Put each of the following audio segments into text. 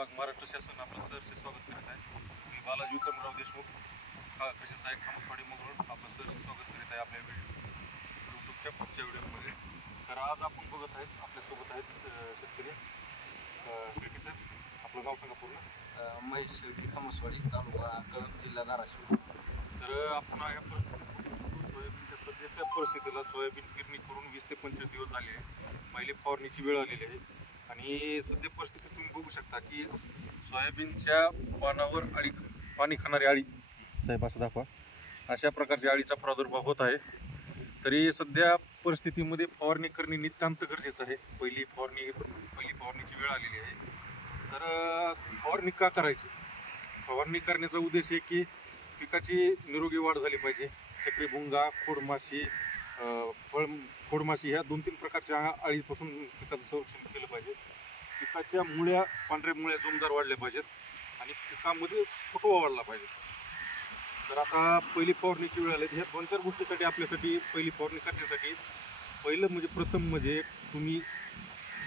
विभाग महाराष्ट्र शासन आपलं सहर्ष स्वागत करीत आहे. मी बालाजी विक्रमराव देशमुख कृषी सहाय्यक खामसवाडी मोगरोड आपलं सहर्ष स्वागत करीत आहे आपल्या यूट्यूबच्या पुढच्या व्हिडिओमध्ये. तर आज आपण बघत आहेत आपल्यासोबत आहेत शेतकरी शेळके सर. आपलं नाव सांगा पूर्ण. महेश शेळके खामसवाडी तालुका कळंब जिल्हा धाराशिव. तर आपण या सोयाबीनच्या सध्याच्या परिस्थितीला सोयाबीन पेरणी करून 20 ते 25 दिवस झाले आहे. पहिली फवारणीची वेळ आलेली आहे आणि सध्या परिस्थिती तुम्ही बघू शकता की सोयाबीनच्या पानावर पाणी खाणारी अळी, साहेब असं दाखवा, अशा प्रकारच्या अळीचा प्रादुर्भाव होत आहे. तरी सध्या परिस्थितीमध्ये फवारणी करणे नितांत गरजेचं आहे. पहिली फवारणीची वेळ आलेली आहे. तर फवारणी का करायची? फवारणी करण्याचा उद्देश आहे की पिकाची निरोगी वाढ झाली पाहिजे. चक्रीभुंगा, खोडमाशी, खोडमाशी ह्या 2-3 प्रकारच्या अळीपासून पिकाचं संरक्षण केलं पाहिजे. पिकाच्या मुळ्या, पांढऱ्या मुळ्या जोमदार वाढल्या पाहिजेत आणि पिकामध्ये फुटवा वाढला पाहिजे. तर आता पहिली फवारणीची वेळ आली. ह्या 2-4 गोष्टीसाठी आपल्यासाठी पहिली फवारणी करण्यासाठी प्रथम म्हणजे तुम्ही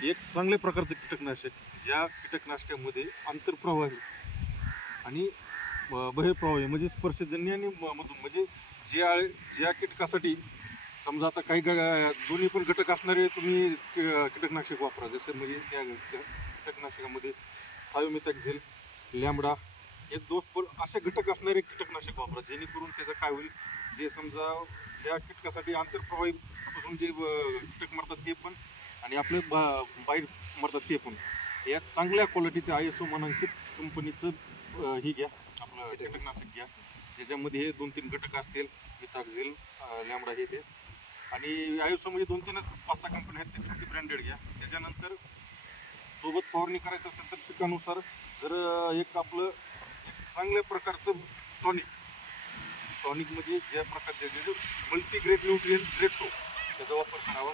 एक चांगल्या प्रकारचं कीटकनाशक, ज्या कीटकनाशकामध्ये आंतरप्रवाही आणि बहिर्प्रवाही म्हणजे स्पर्शजन्य आणि मधून, म्हणजे ज्या कीटकासाठी समजा आता काही दोन्ही पण घटक असणारे तुम्ही कीटकनाशक वापरा. जसं म्हणजे त्या कीटकनाशकामध्ये थायोमेथॅक्झिल, लॅम्बडा हे 2 असे घटक असणारे कीटकनाशक वापरा, जेणेकरून त्याचं काय होईल, जे समजा ज्या कीटकासाठी आंतरप्रवाही पासून जे कीटक मरतात ते पण आणि आपले बाहेर मरतात ते पण, या चांगल्या क्वालिटीचे ISO मानांकित कंपनीचं ही घ्या, आपलं कीटकनाशक घ्या. ज्याच्यामध्ये हे 2-3 घटक असतील, मिथॅक्झिल, लॅम्बडा हे ते, आणि ISO म्हणजे 2-3च 5-6 कंपनी आहेत, त्याच्यामध्ये ब्रँडेड घ्या. त्याच्यानंतर सोबत फवारणी करायचं असेल तर पिकानुसार जर एक चांगल्या प्रकारचं टॉनिक म्हणजे ज्या प्रकारचे जे मल्टीग्रेड न्यूट्रिएंट ग्रेड 2 त्याचा वापर करावा.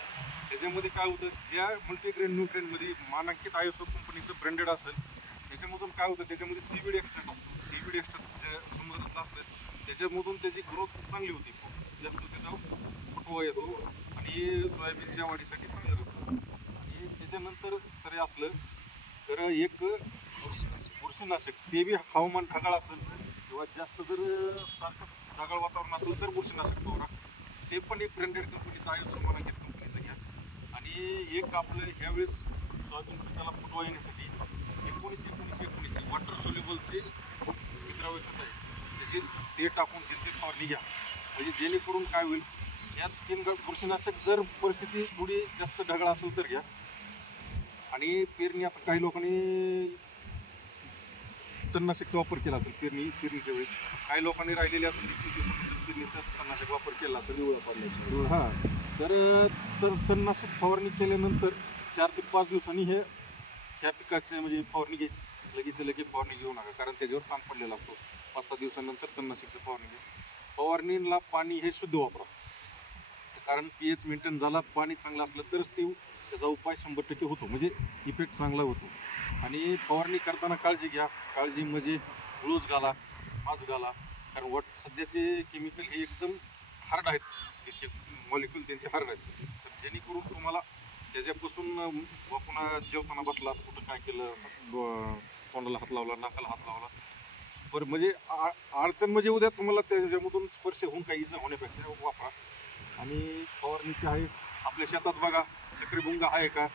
त्याच्यामध्ये काय होतं, ज्या मल्टीग्रेड न्यूट्रिएंटमध्ये मानांकित ISO कंपनीचं ब्रँडेड असेल त्याच्यामधून काय होतं, त्याच्यामध्ये सीवीड एक्स्ट्रॅक्ट असतो. सीवीड एक्स्ट्रॅक्ट जे समुद्रातलं असतं त्याच्यामधून त्याची ग्रोथ चांगली होती, जास्त त्याचा फुटवा येतो आणि सोयाबीनच्या वाढीसाठी चांगलं राहतं. आणि त्याच्यानंतर तरी असलं तर एक बुरशीनाशक, ते बी हवामान ढगाळ असेल किंवा जास्त जर सारखं ढगाळ वातावरण असेल तर बुरशीनाशक फवारा. ते पण एक ब्रँडेड कंपनीचं ISO मानांकित कंपनीचं घ्या. आणि एक आपलं ह्यावेळेस सोयाबीन पिकाला फुटवा येण्यासाठी 19-19-19 वॉटर सोल्युबलचे द्रव्य खत आहे, त्याचे ते टाकून त्याची फवारणी घ्या. म्हणजे जेणेकरून काय होईल, या 3 बुरशीनाशक जर परिस्थिती थोडी जास्त ढगाळ असेल तर घ्या. आणि पेरणी, आता काही लोकांनी तणनाशकचा वापर केला असेल पेरणीच्या वेळेस, काही लोकांनी राहिलेले असेल पेरणीचा तणनाशक वापर केला असेल तर तणनाशक फवारणी केल्यानंतर 4 ते 5 दिवसांनी ह्या पिकाचे म्हणजे फवारणी घ्यायची. लगेच फवारणी घेऊ नका, कारण त्याच्यावर ताण पडलेला असतो. 5-6 दिवसानंतर तणनाशकची फवारणी घ्या. फवारणीला पाणी हे शुद्ध वापरा, कारण pH मेंटेन झाला, पाणी चांगलं असलं तरच त्याचा उपाय 100% होतो, म्हणजे इफेक्ट चांगला होतो. आणि फवारणी करताना काळजी घ्या. काळजी म्हणजे ग्लोव्ज घाला, मास्क घाला, कारण सध्याचे केमिकल हे एकदम हार्ड आहेत, त्याचे मॉलिक्यूल त्यांचे हार्ड आहेत. तर जेणेकरून तुम्हाला त्याच्यापासून पुन्हा जेवताना बसला, कुठं काय केलं, तोंडाला हात लावला, नाकाला हात लावला, बरं म्हणजे अडचण म्हणजे उद्या तुम्हाला त्याच्यामधून स्पर्श होऊन काही इजा होण्यापेक्षा वापरा. आणि फवारणीची आहे आपल्या शेतात बघा, चक्रीभुंगा आहे का,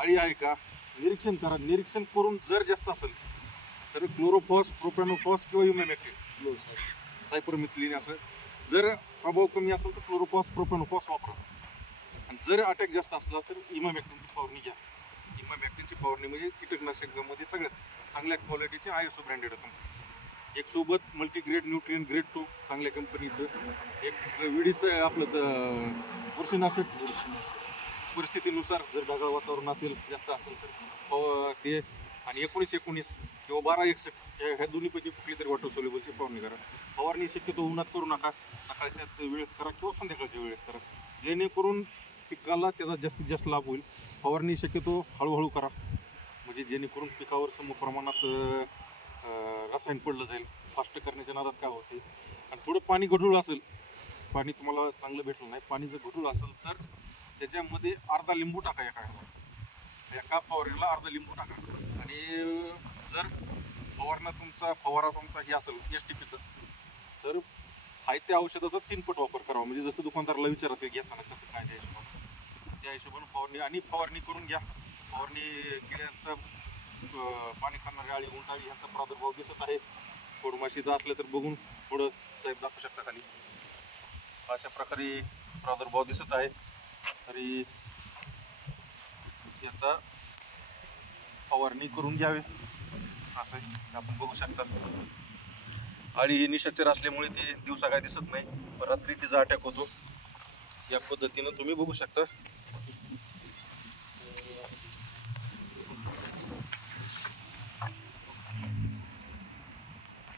अळी आहे का, निरीक्षण करा. निरीक्षण करून जर जास्त असेल तर क्लोरोफॉस, प्रोपॅनोफॉस किंवा इमॅमेक्टिन, सायपरमिथलिन असं. जर प्रभाव कमी असेल तर क्लोरोफॉस, प्रोपॅनोफॉस वापरा. आणि जर अटॅक जास्त असला तर इमॅमेक्टिनची फवारणी घ्या. इमॅमेक्टिनची फवारणी म्हणजे कीटकनाशकामध्ये सगळ्यात चांगल्या क्वालिटीचे ISO ब्रँडेड कंपनीचं. एक सोबत मल्टीग्रेड न्यूट्रिएंट ग्रेड 2 चांगल्या कंपनीचं, एक विडीस आपलं बुरशीनाशक परिस्थितीनुसार, जर ढगाळ वातावरण असेल, जास्त असेल तर ते, आणि 19-19 किंवा 12-61 ह्या दोन्हीपैकी कुठली तरी वॉटर सोल्युबलची फवारणी करा. फवारणी शक्यतो उन्हात करू नका, सकाळच्या वेळेत करा किंवा संध्याकाळच्या वेळेत करा, जेणेकरून पिकाला त्याचा जास्तीत जास्त लाभ होईल. फवारणी शक्यतो हळूहळू करा, म्हणजे जेणेकरून पिकावर समप्रमाणात रसायन पडलं जाईल. फास्ट करण्याच्या नादात काय होते, आणि थोडं पाणी गढूळ असेल, पाणी तुम्हाला चांगलं भेटलं नाही, पाणी जर गढूळ असेल तर त्याच्यामध्ये अर्धा लिंबू टाका, एका फवारणीला अर्धा लिंबू टाका. आणि तुमचा फवारा तुमचा हे असेल STPचं, तर आहे त्या औषधाचा 3 पट वापर करावा. म्हणजे जसं दुकानदाराला विचारत घेताना कसं काय त्या हिशोबानं फवारणी फवारणी करून घ्या. फवारणी केल्याचं पाणी खाणारी आळी, उंटाळी ह्याचा प्रादुर्भाव दिसत आहे. कोडमाशीचं असलं तर बघून थोडं साहेब दाखवू शकता खाली. अशा प्रकारे प्रादुर्भाव दिसत आहे. तरी याचा फवारणी करून घ्यावे असं आपण बघू शकता. आळी ही निशाचर असल्यामुळे ती दिवसा काय दिसत नाही, पण रात्री तिचा अटॅक होतो. या पद्धतीनं तुम्ही बघू शकता.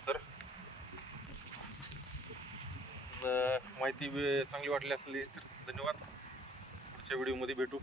तर माहिती चांगली वाटली असली तर धन्यवाद. पुढच्या व्हिडिओमध्ये भेटू.